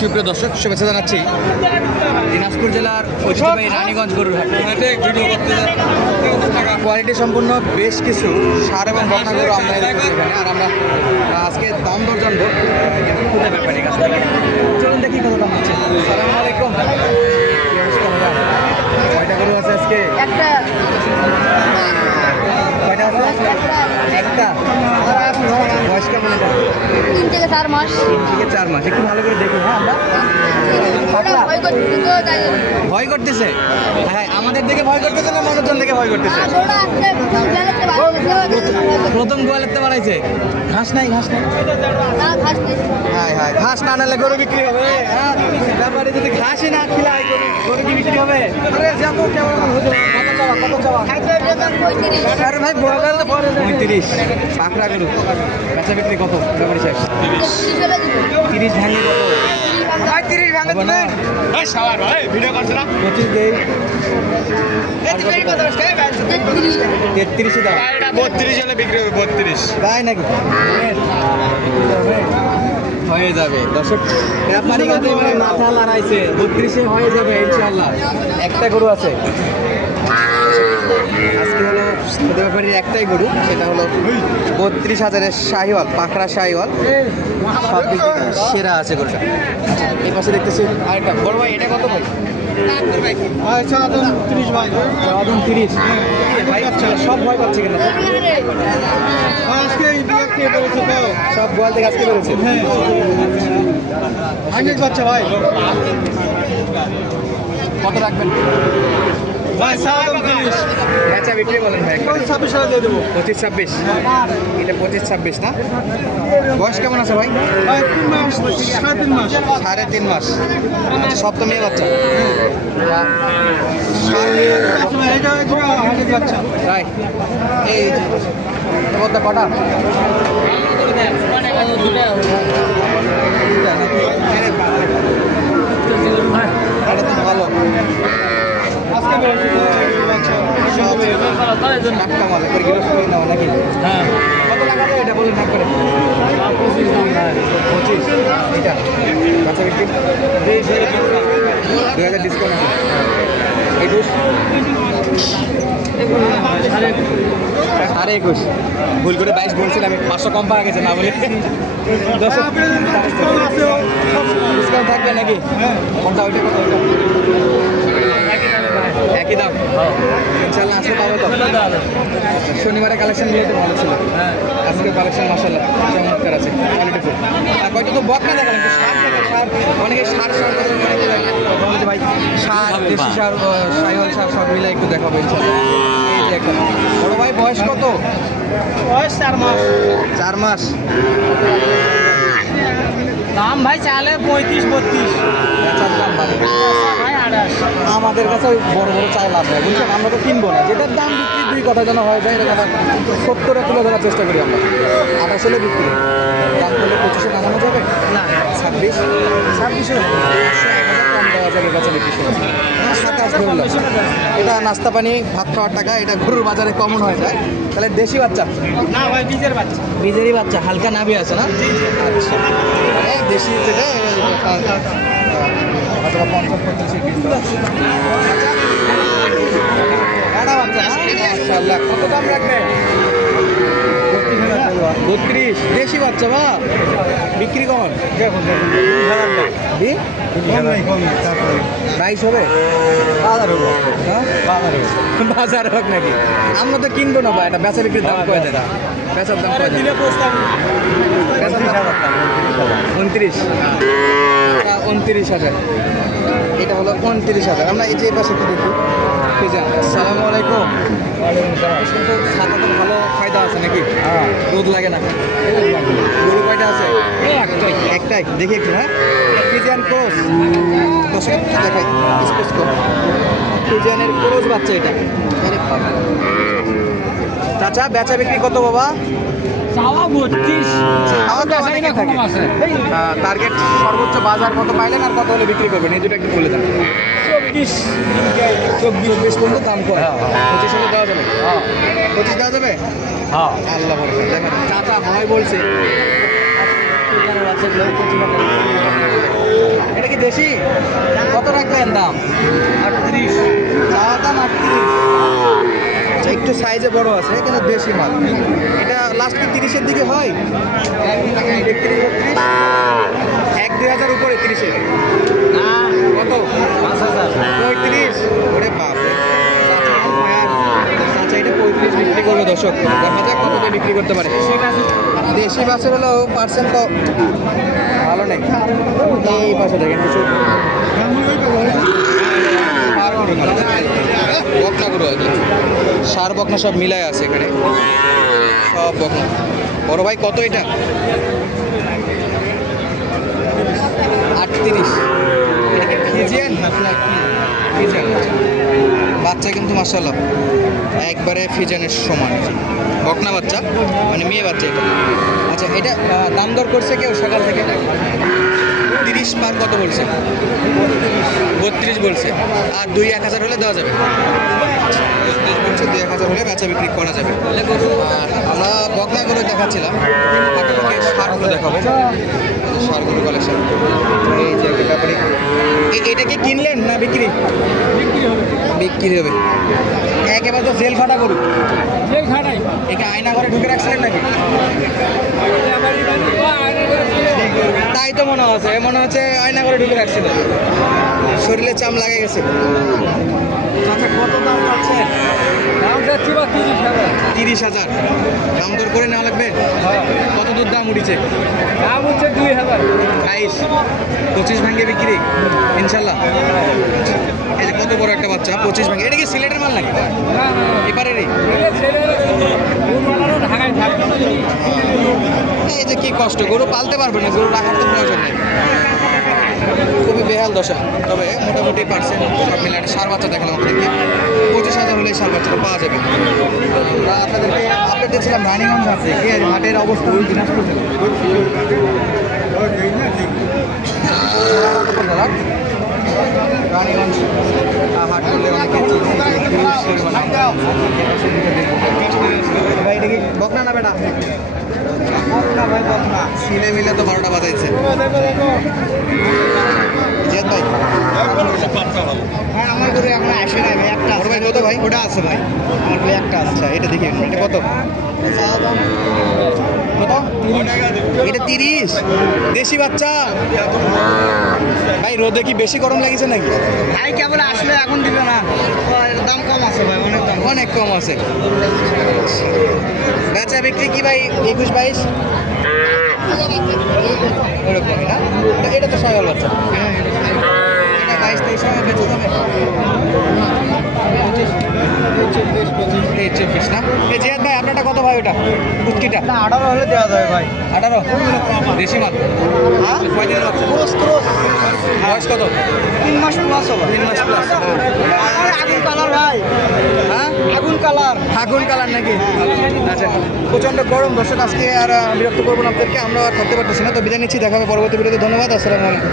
সুপ্রিয় দর্শক, শুভেচ্ছা জানাচ্ছি দিনাজপুর জেলার ঐতিহ্যবাহী রানীগঞ্জ গরুর কোয়ালিটি সম্পূর্ণ বেশ কিছু, সার এবং বকনা গরু আমরা আর আমরা আজকে দাম দর জানব ব্যাপারীর কাছ থেকে। চলুন দেখি কত দাম হচ্ছে সালাম আলাইকুম কি অবস্থা ভাইয়া? কয়টা গরু আছে আজকে একটা। কয়টা একটা। বয়স কেমন তিন থেকে চার মাস। তিন থেকে চার মাস। একটু ভালো করে দেখুন হ্যাঁ আমরা। ভয় করতেছে? হ্যাঁ আমাদের দেখে ভয় করতেছে না মানুষজন দেখে ভয় করতেছে? প্রথম গোয়ালেতে বাড়াইছে? ঘাস নাই ঘাস নাই? ঘাস না নালে গরু বিক্রি হবে। হ্যাঁ ব্যাপারে যদি ঘাসই না খিলাই গরু। হবে? পঁয়ত্রিশ পঁয়ত্রিশ। গরু বেচা বিক্রি কত? ব্যাপারে শেষ। তিরিশ ভাঙে কত? তিরিশ ভাঙে পঁচিশ দেই। তেত্রিশ বত্রিশ হলে বিক্রি হবে বত্রিশ। তাই নাকি? হয়ে যাবে। দর্শক কিন্তু এবারে মাথা লড়াইছে বত্রিশে হয়ে যাবে ইনশাল্লাহ একটা গরু আছে। আজকে হলো ব্যাপারীর একটাই গরু, সেটা হলো বত্রিশ হাজারের শাহিওয়াল পাখরা শাহিওয়াল। সব সেরা আছে গরুটা। এই পাশে দেখতেছি আরেকটা। বড় ভাই, এটা কত ভাই? সব ভয় পাচ্ছে কেন? সব গোয়াল থেকে আজকে বেরোচ্ছে। অনেক বাচ্চা ভাই। কত রাখবেন? ভাই সাধারণ তিরিশ। বেচা বিক্রি বলেন ভাই। ওই ছাব্বিশ হাজার দিয়ে দেবো। পঁচিশ ছাব্বিশ? এটা পঁচিশ ছাব্বিশ না? বয়স কেমন আছে ভাই? ভাই তিন মাস সাড়ে তিন মাস। সাড়ে তিন মাস। আচ্ছা, সপ্তমী বাচ্চা বাচ্চা। তাই এই কটা এটা ভালো এই এটা বলুন ভাগ করে পঁচিশ দাম পঁচিশ এটা বাচ্চা দুই হাজার ডিসকাউন্ট আছে। একুশ সাড়ে একুশ। ভুল করে বাইশ বলছিলাম পাঁচশো কম পাওয়া গেছে না বলে। থাকবে নাকি? কোনটা ওইটা কত একই দাম। ইনশাল্লাহ আসলে পাবো তো। শনিবারে কালেকশনগুলো তো ভালো ছিল। আজকে কালেকশন মাসাল্লাহ চমৎকার আছে কোয়ালিটিফুল আর কয়টা তো বক না দেখালাম তো সার দেখা সার অনেকে সার সার করে অনেকে বলে যে ভাই সার দেশি সার সার সব মিলে একটু দেখাবো ইনশাল্লাহ। এই বড় ভাই বয়স কত? বয়স চার মাস। চার মাস। দাম ভাই চালে পঁয়ত্রিশ বত্রিশ। দাম ভাই আমাদের কাছে ওই বড় বড় লাভ নেই। বুঝছেন? আমরা তো কিনবো না। যেটার দাম বিক্রি দুই কথা যেন হয় যায় সত্তরে তুলে ধরার চেষ্টা করি আমরা। আঠাশ হলে বিক্রি। করলে পঁচিশে নামানো যাবে? না। ছাব্বিশ? ছাব্বিশে? এটা নাস্তা পানি ভাত খাওয়ার টাকা এটা গরুর বাজারে কমন হয়ে যায় তাহলে দেশি বাচ্চা না ভাই বীজের বাচ্চা বীজেরই বাচ্চা হালকা নাভি আছে না আচ্ছা দেশি যেটা পঞ্চাশ বাচ্চা? মাশাআল্লাহ, কত দাম রাখবে বত্রিশ। দেশি বাচ্চা বা? বিক্রি কমন। প্রাইস হবে? বাজার হ্যাঁ? বাজার হোক বাজার হোক নাকি? আমরা তো কিনবো না বা এটা বেচা বিক্রির দাম কয়ে দেয় বেচার দাম উনত্রিশ উনত্রিশ হাজার। এটা হলো উনত্রিশ হাজার। আমরা এই যে পাশে একটু দেখি। আসসালামু আলাইকুম। কিন্তু ছাতাতে ভালো ফায়দা আছে নাকি? রোদ লাগে না। গরু কয়টা আছে? একটাই। দেখি একটু হ্যাঁ? ফিজিয়ান ক্রস। দর্শক দেখাই। স্পেস কর। ফিজিয়ানের ক্রস বাচ্চা এটা। চাচা, বেচা বিক্রি কত বাবা? টার্গেট সর্বোচ্চ বাজার কত পাইলেন আর কত হলে বিক্রি করবেন? এই দুটো একটু বলে দেন। চব্বিশ। চব্বিশ চব্বিশ পর্যন্ত দাম কম। পঁচিশ হলে দেওয়া যাবে? পঁচিশ দেওয়া যাবে? হ্যাঁ। আল্লাহ দেখেন চাচা হয় বলছে। দেশি? কত রাখবেন দাম? আটত্রিশ। চাওয়া দাম আটত্রিশ। একটু সাইজে বড় আছে, কিন্তু দেশি মাল। এটা লাস্টে তিরিশের দিকে হয়। এক, দুই হাজার উপরে তিরিশের কত? পঁয়ত্রিশ। ওরে বাপরে। আচ্ছা পঁয়ত্রিশ বিক্রি করতে পারে। দেশি বাসের হলো পার্সেন্ট ভালো নেই। এই পাশে দেখেন কিছু। সার বকনা সব মিলায় আছে এখানে। সব বকনা। বড় ভাই, কত এটা? এটা কি ফিজিয়ান বাচ্চা কিন্তু মাসাল্লাহ একবারে ফিজানের সমান। বকনা বাচ্চা? মানে মেয়ে বাচ্চা এটা। আচ্ছা এটা দাম দর করছে কেউ সকাল থেকে? তিরিশ পার কত বলছে? বত্রিশ বলছে। আর দুই এক হাজার হলে দেওয়া যাবে। বত্রিশ বলছে দুই এক হাজার হলে বেচা বিক্রি করা যাবে। আর আমরা বকনা গরু দেখাচ্ছিলাম আপনাদেরকে সারগুলো দেখাবো। সারগুলো কালেকশন এই যে ব্যাপারে। এ- এটা কি কিনলেন না বিক্রি? বিক্রি হবে। একেবারে তো জেল ফাটা করুক যে খাটাই একে আয়না ঘরে ঢুকে রাখছিলেন নাকি? তাই তো মনে হচ্ছে মনে হচ্ছে আয়না করে ঢুকে রাখছিল। শরীরে চাম লাগে গেছে। আচ্ছা কত দাম যাচ্ছি? বা তিরিশ হাজার? তিরিশ হাজার। দাম দর করে নেওয়া লাগবে? কত দূর দাম উঠেছে? দাম হচ্ছে দুই হাজার। বাইশ। পঁচিশ ভাঙ্গে বিক্রি ইনশাল্লাহ। এই যে কত বড় একটা বাচ্চা পঁচিশ ভাঙ্গে। এটা কি সিলেটের মাল নাকি? এবারেরই ঢাকায় কষ্ট, গরু পালতে পারবে না, গরু রাখার তো প্রয়োজন নেই। খুবই বেহাল দশা। তবে মোটামুটি পার্সেন্ট সব মিলে একটা সার বাচ্চা দেখালাম আপনাদেরকে পঁচিশ হাজার হলে সার বাচ্চাটা পাওয়া যাবে। আমরা আপনাদেরকে আপডেট দিয়েছিলাম রানীগঞ্জ হাট। এই হাটের অবস্থা ওই দিনাজপুর। রানীগঞ্জ কি বকনা না বেটা? সিলে মিলে তো বারোটা বাজাইছে। জিয়াদ ভাই। আমার এখন আসে না ভাই একটা ভাই কত ভাই? ওটা আছে ভাই। আমার একটা আচ্ছা এটা দেখি এটা কত? এটা তিরিশ। দেশি বাচ্চা। ভাই রোদে কি বেশি গরম লাগিছে নাকি? ভাই কেবল আসলে এখন দিবে না। দাম কম আছে ভাই অনেক দাম। অনেক কম আছে। বেচা বিক্রি কি ভাই একুশ বাইশ? ওরকমই না এটা- তো সয়াল বাচ্চা এটা বাইশ তেইশ সময় বেচে যাবে চব্বিশ না এই জিয়াদ ভাই আপনারটা কত ভাই ওটা কুটকিটা না আঠারো হলে দেওয়া যাবে ভাই। আঠারো? দেশি মাল। হ্যাঁ? Cross cross. বয়স কত? তিন মাস প্লাস হবে তিন মাস প্লাস আগুন কালার ভাই। হ্যাঁ? আগুন কালার আগুন কালার নাকি? আচ্ছা প্রচণ্ড গরম। দর্শক আজকে আর বিরক্ত করব না আপনাদেরকে। আমরা করতে থাকতে পারতেছি না। তো বিদায় নিচ্ছি। দেখাবে পরবর্তী ভিডিওতে। ধন্যবাদ। আসসালামু আলাইকুম।